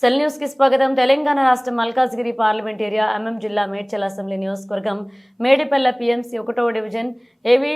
Cell న్యూస్కి స్వాగతం. తెలంగాణ రాష్ట్రం మల్కాజ్గిరి పార్లమెంట్ ఏరియా ఎంఎం జిల్లా మేడ్చల్ అసెంబ్లీ నియోజకవర్గం మేడిపల్లె పిఎంసి ఒకటవ డివిజన్ ఏవి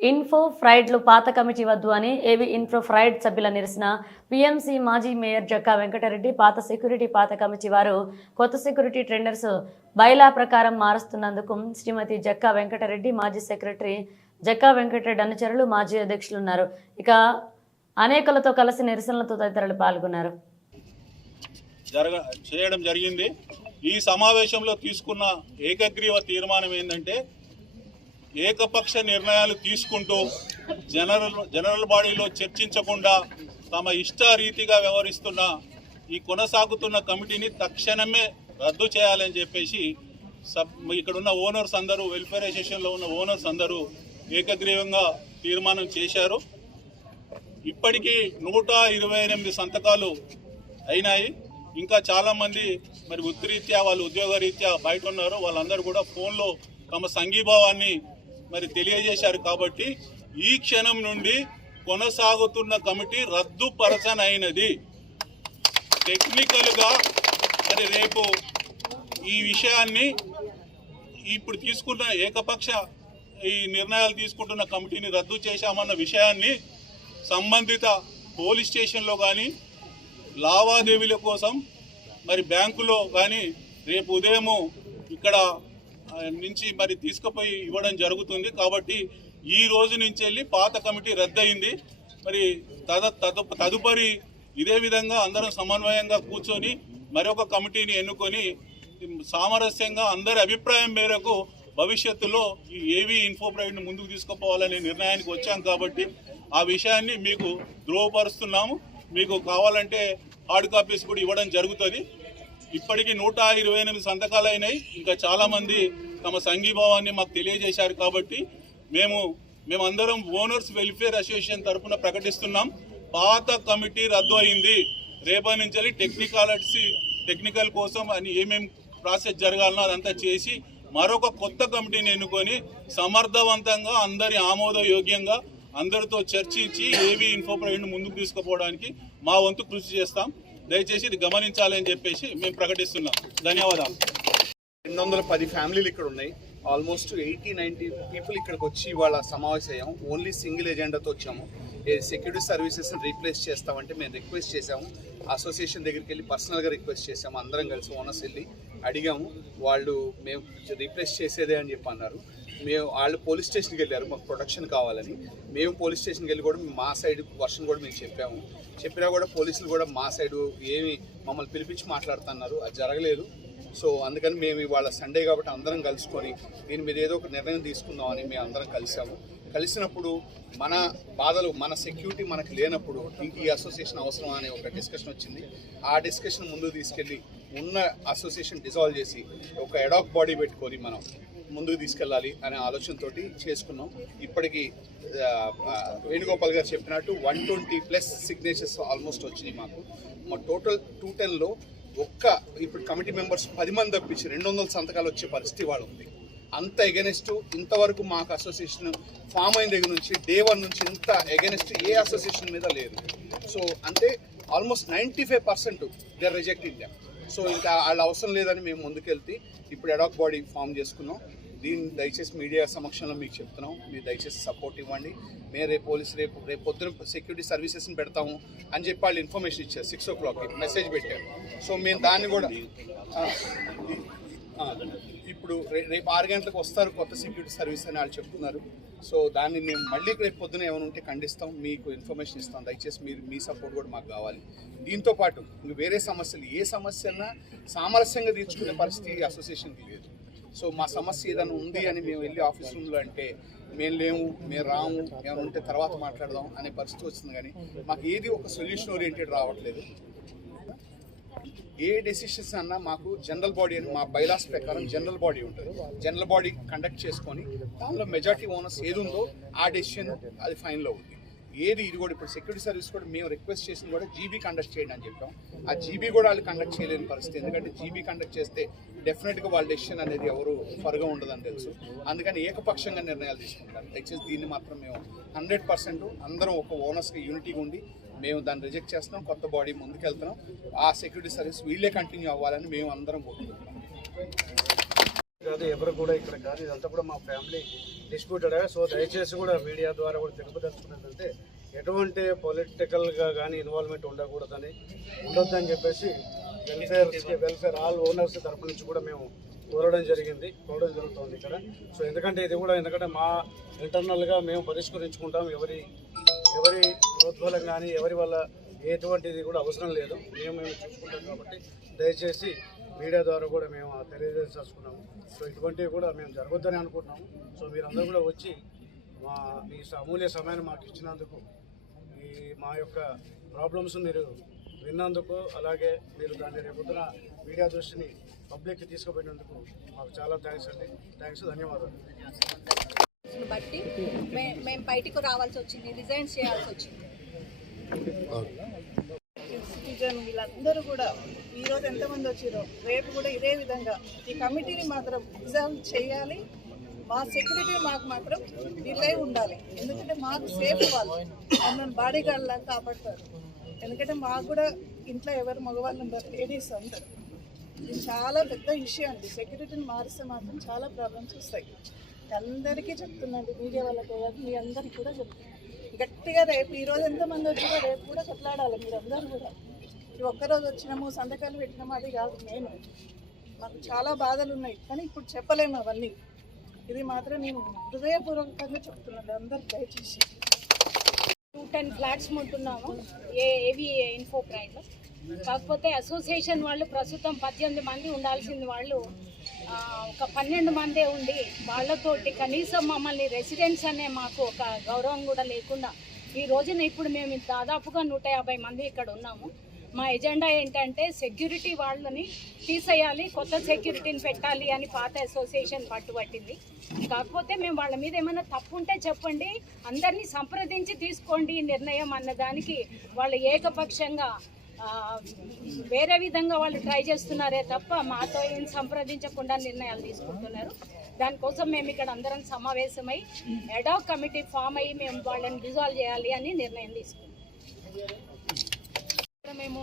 ఇన్ఫో ఫ్రైడ్లు పాత కమిటీ వద్దు అని ఏవి ఇన్ఫో ఫ్రైడ్ సభ్యుల నిరసన. పిఎంసీ మాజీ మేయర్ జక్కా వెంకటరెడ్డి పాత సెక్యూరిటీ పాత కమిటీ వారు కొత్త సెక్యూరిటీ టెండర్స్ బైలా ప్రకారం మారుస్తున్నందుకు శ్రీమతి జక్కా వెంకటరెడ్డి మాజీ సెక్రటరీ జక్కా వెంకటరెడ్డి అనుచరులు మాజీ అధ్యక్షులు ఉన్నారు. ఇక అనేకులతో కలిసి నిరసనలతో తదితరులు పాల్గొన్నారు. జరగ చేయడం జరిగింది. ఈ సమావేశంలో తీసుకున్న ఏకగ్రీవ తీర్మానం ఏంటంటే ఏకపక్ష నిర్ణయాలు తీసుకుంటూ జనరల్ జనరల్ బాడీలో చర్చించకుండా తమ ఇష్టారీతిగా వ్యవహరిస్తున్న ఈ కొనసాగుతున్న కమిటీని తక్షణమే రద్దు చేయాలని చెప్పేసి సబ్ ఇక్కడ ఉన్న ఓనర్స్ అందరూ వెల్ఫేర్ అసోసియేషన్లో ఉన్న ఓనర్స్ అందరూ ఏకగ్రీవంగా తీర్మానం చేశారు. ఇప్పటికీ నూట ఇరవై ఎనిమిది సంతకాలు అయినాయి. ఇంకా చాలా మంది మరి వృత్తిరీత్యా వాళ్ళు ఉద్యోగరీత్యా బయట ఉన్నారు. వాళ్ళందరూ కూడా ఫోన్లో తమ సంఘీభావాన్ని మరి తెలియజేశారు కాబట్టి ఈ క్షణం నుండి కొనసాగుతున్న కమిటీ రద్దుపరచనైనది. టెక్నికల్గా మరి రేపు ఈ విషయాన్ని ఇప్పుడు తీసుకున్న ఏకపక్ష ఈ నిర్ణయాలు తీసుకుంటున్న కమిటీని రద్దు చేశామన్న విషయాన్ని సంబంధిత పోలీస్ స్టేషన్లో కానీ లావాదేవీల కోసం మరి బ్యాంకులో కానీ రేపు ఉదయము ఇక్కడ నుంచి మరి తీసుకుపోయి ఇవ్వడం జరుగుతుంది. కాబట్టి ఈ రోజు నుంచి వెళ్ళి పాత కమిటీ రద్దయింది. మరి తద తదు తదుపరి ఇదే విధంగా అందరం సమన్వయంగా కూర్చొని మరొక కమిటీని ఎన్నుకొని సామరస్యంగా అందరి అభిప్రాయం మేరకు భవిష్యత్తులో ఈ ఏవీ ఇన్ఫోప్రైడ్ను ముందుకు తీసుకుపోవాలనే నిర్ణయానికి వచ్చాం కాబట్టి ఆ విషయాన్ని మీకు ధృవపరుస్తున్నాము. మీకు కావాలంటే హార్డ్ కాపీస్ కూడా ఇవ్వడం జరుగుతుంది. ఇప్పటికీ నూట ఇరవై ఎనిమిది సంతకాలు అయినాయి. ఇంకా చాలామంది తమ సంఘీభావాన్ని మాకు తెలియజేశారు కాబట్టి మేము మేమందరం ఓనర్స్ వెల్ఫేర్ అసోసియేషన్ తరఫున ప్రకటిస్తున్నాం. పాత కమిటీ రద్దు అయింది. రేపటి నుంచి టెక్నికాలిటీ టెక్నికల్ కోసం అని ఏమేం ప్రాసెస్ జరగాలనో అదంతా చేసి మరొక కొత్త కమిటీని ఎన్నుకొని సమర్థవంతంగా అందరి ఆమోదయోగ్యంగా అందరితో చర్చించి ఏవి ఇన్ఫోప్రైడ్ను ముందుకు తీసుకుపోవడానికి మా వంతు కృషి చేస్తాం. దయచేసి ఇది గమనించాలని చెప్పేసి మేము ప్రకటిస్తున్నాం. ధన్యవాదాలు. రెండు వందల పది ఫ్యామిలీలు ఇక్కడ ఉన్నాయి. ఆల్మోస్ట్ ఎయిటీ నైంటీ పీపుల్ ఇక్కడికి వచ్చి ఇవాళ సమావేశం అయ్యాం ఓన్లీ సింగిల్ ఎజెండాతో వచ్చాము. ఏ సెక్యూరిటీ సర్వీసెస్ రీప్లేస్ చేస్తామంటే మేము రిక్వెస్ట్ చేసాము అసోసియేషన్ దగ్గరికి వెళ్ళి పర్సనల్గా రిక్వెస్ట్ చేసాము అందరం కలిసి ఓనర్స్ వెళ్ళి అడిగాము. వాళ్ళు మేము రీప్లేస్ చేసేదే అని చెప్పి అన్నారు మేము వాళ్ళు పోలీస్ స్టేషన్కి వెళ్ళారు మాకు ప్రొటెక్షన్ కావాలని. మేము పోలీస్ స్టేషన్కి వెళ్ళి కూడా మా సైడ్ వర్షన్ కూడా మేము చెప్పాము. చెప్పినా కూడా పోలీసులు కూడా మా సైడు ఏమి మమ్మల్ని పిలిపించి మాట్లాడుతున్నారు. అది జరగలేదు. సో అందుకని మేము ఇవాళ సండే కాబట్టి అందరం కలుసుకొని దీని మీద ఏదో ఒక నిర్ణయం తీసుకుందామని మేము అందరం కలిసాము. కలిసినప్పుడు మన బాధలు మన సెక్యూరిటీ మనకు లేనప్పుడు ఇంక ఈ అసోసియేషన్ అవసరం అనే ఒక డిస్కషన్ వచ్చింది. ఆ డిస్కషన్ ముందుకు తీసుకెళ్ళి ఉన్న అసోసియేషన్ డిజాల్వ్ చేసి ఒక ఎడాక్ బాడీ పెట్టుకొని మనం ముందుకు తీసుకెళ్ళాలి అనే ఆలోచనతో చేసుకున్నాం. ఇప్పటికి వేణుగోపాల్ గారు చెప్పినట్టు one twenty plus signatures almost వచ్చినాయి మాకు. మా టోటల్ టూ టెన్లో ఒక్క ఇప్పుడు కమిటీ మెంబర్స్ పది మంది తప్పించి రెండు వందల సంతకాలు వచ్చే పరిస్థితి వాళ్ళు ఉంది. అంత ఎగెనెస్ట్ ఇంతవరకు మాకు అసోసియేషన్ ఫామ్ అయిన దగ్గర నుంచి డే వన్ నుంచి ఇంత ఎగెనెస్ట్ ఏ అసోసియేషన్ మీద లేదు. సో అంటే almost ninety five percent they reject India so ఇంకా వాళ్ళ అవసరం లేదని మేము ముందుకెళ్తే ఇప్పుడు అడాక్ బాడీ ఫామ్ చేసుకున్నాం. దీన్ని దయచేసి మీడియా సమక్షంలో మీకు చెప్తున్నాం. మీరు దయచేసి సపోర్ట్ ఇవ్వండి. మేము రేపు పోలీస్ రేపు రేపు పొద్దున సెక్యూరిటీ సర్వీసెస్ని పెడతాము అని చెప్పి వాళ్ళు ఇన్ఫర్మేషన్ ఇచ్చారు. సిక్స్ ఓ క్లాక్కి మెసేజ్ పెట్టారు. సో మేము దాన్ని కూడా ఇప్పుడు రే- రేపు ఆరు గంటలకు వస్తారు కొత్త సెక్యూరిటీ సర్వీస్ అని వాళ్ళు చెప్తున్నారు. సో దాన్ని మేము మళ్ళీ రేపు పొద్దున ఏమైనా ఉంటే ఖండిస్తాం. మీకు ఇన్ఫర్మేషన్ ఇస్తాం. దయచేసి మీరు మీ సపోర్ట్ కూడా మాకు కావాలి. దీంతో పాటు ఇంక వేరే సమస్యలు ఏ సమస్యన్నా సామరస్యంగా తీర్చుకునే పరిస్థితి అసోసియేషన్కి లేదు. సో మా సమస్య ఏదైనా ఉంది అని మేము వెళ్ళి ఆఫీస్ రూమ్లో అంటే మేము లేము మేము రాము మేము ఉంటే తర్వాత మాట్లాడదాం అనే పరిస్థితి వచ్చింది కానీ మాకు ఏది ఒక సొల్యూషన్ ఓరియంటెడ్ రావట్లేదు. ఏ డెసిషన్స్ అన్నా మాకు జనరల్ బాడీ అని మా బైలాస్ ప్రకారం జనరల్ బాడీ ఉంటుంది. జనరల్ బాడీ కండక్ట్ చేసుకొని దానిలో మెజార్టీ ఓనర్స్ ఏది ఉందో ఆ డెసిషన్ అది ఫైన్లో అవుతుంది ఏది ఇది కూడా ఇప్పుడు సెక్యూరిటీ సర్వీస్ కూడా మేము రిక్వెస్ట్ చేసింది కూడా జీబీ కండక్ట్ చేయండి అని చెప్పాం. ఆ జీబీ కూడా వాళ్ళు కండక్ట్ చేయలేని పరిస్థితి. ఎందుకంటే జీబీ కండక్ట్ చేస్తే డెఫినెట్గా వాళ్ళ డెసిషన్ అనేది ఎవరు ఫర్గా ఉండదని తెలుసు. అందుకని ఏకపక్షంగా నిర్ణయాలు తీసుకుంటారు. దయచేసి దీన్ని మాత్రం మేము హండ్రెడ్ పర్సెంట్ అందరం ఒక ఓనర్స్గా యూనిటీగా ఉండి మేము దాన్ని రిజెక్ట్ చేస్తున్నాం. కొత్త బాడీ ముందుకెళ్తున్నాం. ఆ సెక్యూరిటీ సర్వీస్ వీళ్ళే కంటిన్యూ అవ్వాలని మేము అందరం కోరుకుంటున్నాం. కాదు ఎవరు కూడా ఇక్కడ కాదు. ఇదంతా కూడా మా ఫ్యామిలీ డిస్ప్యూటెడ్? సో దయచేసి కూడా మీడియా ద్వారా కూడా తెలుపుదలుచుకున్నదంటే ఎటువంటి పొలిటికల్గా కానీ ఇన్వాల్వ్మెంట్ ఉండకూడదని ఉండొద్దని చెప్పేసి వెల్ఫేర్ వెల్ఫేర్ ఆల్ ఓనర్స్ తరపు నుంచి కూడా మేము కోరడం జరిగింది. కోరడం జరుగుతుంది ఇక్కడ. సో ఎందుకంటే ఇది కూడా ఎందుకంటే మా ఇంటర్నల్గా మేము పరిష్కరించుకుంటాం. ఎవరి ఎవరి ప్రోద్బలం కానీ ఎవరి వల్ల ఎటువంటిది కూడా అవసరం లేదు. మేము మేము చూసుకుంటాం కాబట్టి దయచేసి మీడియా ద్వారా కూడా మేము తెలియజేసుకున్నాము సో ఇటువంటివి కూడా మేము జరగొద్దని అనుకుంటున్నాము. సో మీరందరూ కూడా వచ్చి మా మీ అమూల్య సమయాన్ని మాకు ఇచ్చినందుకు ఈ మా యొక్క ప్రాబ్లమ్స్ మీరు విన్నందుకు అలాగే మీరు దాన్ని రేపొద్దున మీడియా దృష్టిని పబ్లిక్కి తీసుకుపోయినందుకు మాకు చాలా థ్యాంక్స్ అండి. థ్యాంక్స్ ధన్యవాదాలు. బట్టి మేము బయటకు రావాల్సి వచ్చింది రిజైన్ చేయాల్సి వచ్చింది. సిటిజన్ వీళ్ళందరూ కూడా ఈ రోజు ఎంతమంది వచ్చారో రేపు కూడా ఇదే విధంగా. ఈ కమిటీని మాత్రం డిజాల్వ్ చేయాలి. మా సెక్యూరిటీ మాకు మాత్రం వీళ్ళే ఉండాలి. ఎందుకంటే మాకు సేఫ్ వాళ్ళు మమ్మల్ని బాడీ గార్డ్ లాగా కాపాడతారు. ఎందుకంటే మాకు కూడా ఇంట్లో ఎవరు మగవాళ్ళు ఉండరు లేడీస్ అందరు ఇది చాలా పెద్ద ఇష్యూ అండి. సెక్యూరిటీని మారిస్తే మాత్రం చాలా ప్రాబ్లమ్స్ వస్తాయి. అందరికీ చెప్తున్నాండి మీడియా వాళ్ళకి కాదు మీ అందరికీ కూడా చెప్తున్నాను. గట్టిగా రేపు ఈ రోజు ఎంతమంది వచ్చినా రేపు కూడా కొట్లాడాలి. మీరందరూ కూడా. ఒక్కరోజు వచ్చినాము సంతకాలు పెట్టినాము అది కాదు నేను మాకు చాలా బాధలు ఉన్నాయి కానీ ఇప్పుడు చెప్పలేము అవన్నీ. ఇది మాత్రం నేను హృదయపూర్వకంగా చెప్తున్నాను అందరు దయచేసి. టూ టెన్ ఫ్లాట్స్ ఉంటున్నాము ఏ ఏవి ఇన్ఫో ప్రైడ్లో కాకపోతే అసోసియేషన్ వాళ్ళు ప్రస్తుతం పద్దెనిమిది మంది ఉండాల్సింది వాళ్ళు ఒక పన్నెండు మందే ఉండి వాళ్ళతోటి కనీసం మమ్మల్ని రెసిడెన్స్ అనే మాకు ఒక గౌరవం కూడా లేకుండా ఈ రోజున ఇప్పుడు మేము దాదాపుగా నూట యాభై మంది ఇక్కడ ఉన్నాము. మా ఎజెండా ఏంటంటే సెక్యూరిటీ వాళ్ళని తీసేయాలి కొత్త సెక్యూరిటీని పెట్టాలి అని పాత అసోసియేషన్ పట్టుబట్టింది. కాకపోతే మేము వాళ్ళ మీద ఏమైనా తప్పు ఉంటే చెప్పండి అందరినీ సంప్రదించి తీసుకోండి నిర్ణయం అన్నదానికి వాళ్ళు ఏకపక్షంగా వేరే విధంగా వాళ్ళు ట్రై చేస్తున్నారే తప్ప మాతో ఏం సంప్రదించకుండా నిర్ణయాలు తీసుకుంటున్నారు. దానికోసం మేము ఇక్కడ అందరం సమావేశమై ఎడాక్ కమిటీ ఫామ్ అయ్యి మేము వాళ్ళని డిజాల్వ్ చేయాలి అని నిర్ణయం తీసుకున్నాం. ఇక్కడ మేము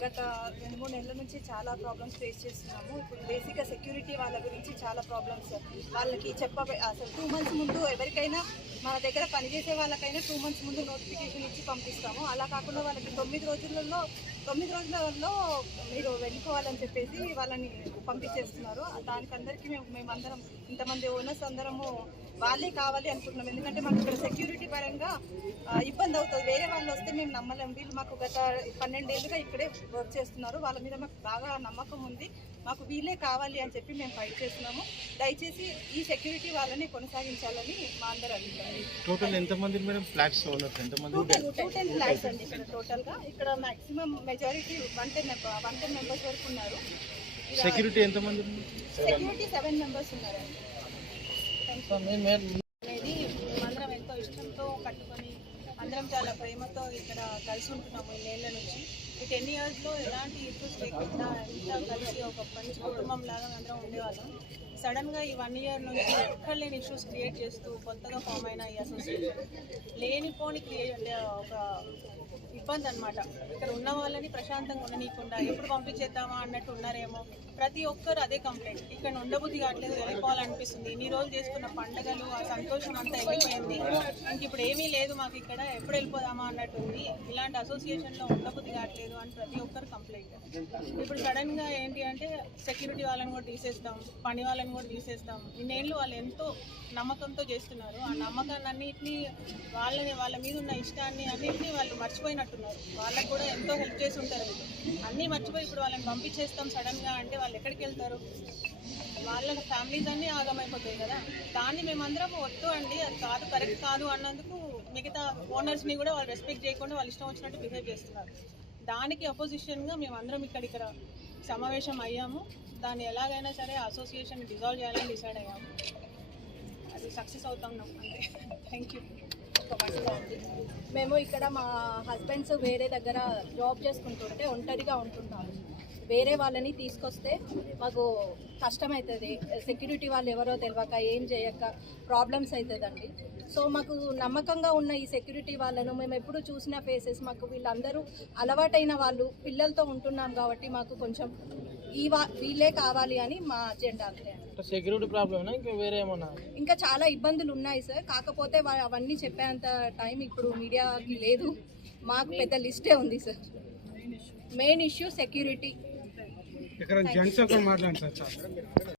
గత రెండు మూడు నెలల నుంచి చాలా ప్రాబ్లమ్స్ ఫేస్ చేస్తున్నాము. ఇప్పుడు బేసిక్గా సెక్యూరిటీ వాళ్ళ గురించి చాలా ప్రాబ్లమ్స్ వాళ్ళకి చెప్ప అసలు టూ మంత్స్ ముందు ఎవరికైనా మన దగ్గర పనిచేసే వాళ్ళకైనా టూ మంత్స్ ముందు నోటిఫికేషన్ ఇచ్చి పంపిస్తాము. అలా కాకుండా వాళ్ళకి తొమ్మిది రోజులలో తొమ్మిది రోజులలో మీరు వెళ్ళిపోవాలని చెప్పేసి వాళ్ళని పంపించేస్తున్నారు. దానికి అందరికీ మేము మేమందరం ఇంతమంది ఓనర్స్ అందరము వాళ్ళే కావాలి అనుకుంటున్నాం. ఎందుకంటే మాకు ఇక్కడ సెక్యూరిటీ పరంగా ఇబ్బంది అవుతుంది. వేరే వాళ్ళు వస్తే మేము నమ్మలేం. వీళ్ళు మాకు గత పన్నెండేళ్ళుగా ఇక్కడే వర్క్ చేస్తున్నారు. వాళ్ళ మీద మాకు బాగా నమ్మకం ఉంది. మాకు వీళ్ళే కావాలి అని చెప్పి మేము ఫైట్ చేస్తున్నాము. దయచేసి ఈ సెక్యూరిటీ వాళ్ళని కొనసాగించాలని మా అందరూ అభిప్రాయం. టోటల్ ఎంతమంది మేడం? ఫ్లాట్స్ ఓనర్స్ ఎంతమంది? టూ టెన్ ఫ్లాట్స్ అండి ఇక్కడ టోటల్గా ఇక్కడ maximum majority one ten one ten members వరకు ఉన్నారు. సెక్యూరిటీ ఎంతమంది? సెక్యూరిటీ సెవెన్ మెంబర్స్ ఉన్నారండి. అనేది మేమందరం ఎంతో ఇష్టంతో కట్టుకొని అందరం చాలా ప్రేమతో ఇక్కడ కలిసి ఉంటున్నాము ఈ నెలల నుంచి. ఈ టెన్ ఇయర్స్లో ఎలాంటి ఇష్యూస్ లేకుండా ఎంత కలిసి ఒక మంచి కుటుంబం లాగా అందరం ఉండేవాళ్ళం. సడన్గా ఈ వన్ ఇయర్ నుంచి ఎక్కడ లేని ఇష్యూస్ క్రియేట్ చేస్తూ కొత్తగా ఫామ్ అయిన ఈ అసోసియేషన్ లేనిపోని క్రియేట్ అంటే ఒక ఇబ్బంది అనమాట ఇక్కడ ఉన్న వాళ్ళని ప్రశాంతంగా ఉండనీయకుండా ఎప్పుడు పంపించేద్దామా అన్నట్టు ఉన్నారేమో. ప్రతి ఒక్కరు అదే కంప్లైంట్ ఇక్కడ ఉండబుద్ధి కావట్లేదు వెళ్ళిపోవాలనిపిస్తుంది. ఇన్ని రోజులు చేసుకున్న పండగలు ఆ సంతోషం అంతా వెళ్ళిపోయింది. ఇంక ఇప్పుడు ఏమీ లేదు మాకు ఇక్కడ ఎప్పుడు వెళ్ళిపోదామా అన్నట్టు ఉంది. ఇలాంటి అసోసియేషన్లో ఉండబుద్ధి కావట్లేదు అని ప్రతి ఒక్కరు కంప్లైంట్ ఇప్పుడు సడన్గా ఏంటి అంటే సెక్యూరిటీ వాళ్ళని కూడా తీసేస్తాం పని వాళ్ళని కూడా తీసేస్తాం. ఇన్నేళ్ళు వాళ్ళు ఎంతో నమ్మకంతో చేస్తున్నారు. ఆ నమ్మకాన్ని అన్నింటినీ వాళ్ళని వాళ్ళ మీద ఉన్న ఇష్టాన్ని అన్నింటినీ వాళ్ళు మర్చిపోయిన చేసినట్టున్నారు వాళ్ళకు కూడా ఎంతో హెల్ప్ చేసి ఉంటారు. అన్నీ మర్చిపోయి ఇప్పుడు వాళ్ళని పంపించేస్తాం సడన్గా అంటే వాళ్ళు ఎక్కడికి వెళ్తారు? వాళ్ళ ఫ్యామిలీస్ అన్నీ ఆగమైపోతాయి కదా. దాన్ని మేమందరం వద్దు అండి. అది కాదు కరెక్ట్ కాదు అన్నందుకు మిగతా ఓనర్స్ని కూడా వాళ్ళు రెస్పెక్ట్ చేయకుండా వాళ్ళు ఇష్టం వచ్చినట్టు బిహేవ్ చేస్తున్నారు. దానికి అపోజిషన్గా మేమందరం ఇక్కడ ఇక్కడ సమావేశం అయ్యాము. దాన్ని ఎలాగైనా సరే అసోసియేషన్ డిజాల్వ్ చేయాలని డిసైడ్ అయ్యాము. అది సక్సెస్ అవుతాం అంతే. థ్యాంక్ యూ ఒక మేము ఇక్కడ మా హస్బెండ్స్ వేరే దగ్గర జాబ్ చేసుకుంటుంటే ఒంటరిగా ఉంటున్నాము. వేరే వాళ్ళని తీసుకొస్తే మాకు కష్టమవుతుంది సెక్యూరిటీ వాళ్ళు ఎవరో తెలియక ఏం చేయక ప్రాబ్లమ్స్ అవుతుందండి సో మాకు నమ్మకంగా ఉన్న ఈ సెక్యూరిటీ వాళ్ళను మేము ఎప్పుడు చూసిన ఫేసెస్ మాకు వీళ్ళందరూ అలవాటైన వాళ్ళు పిల్లలతో ఉంటున్నాం కాబట్టి మాకు కొంచెం ఈ వా వీళ్ళే కావాలి అని మా అజెండా అంతే సెక్యూరిటీ ప్రాబ్లమ్ ఇంకా వేరే ఏమన్నా? ఇంకా చాలా ఇబ్బందులు ఉన్నాయి సార్ కాకపోతే వా- అవన్నీ చెప్పేంత టైం ఇప్పుడు మీడియాకి లేదు. మాకు పెద్ద లిస్టే ఉంది సార్ మెయిన్ ఇష్యూ సెక్యూరిటీ ఇక్కడ జెంట్స్ మాట్లాడండి సార్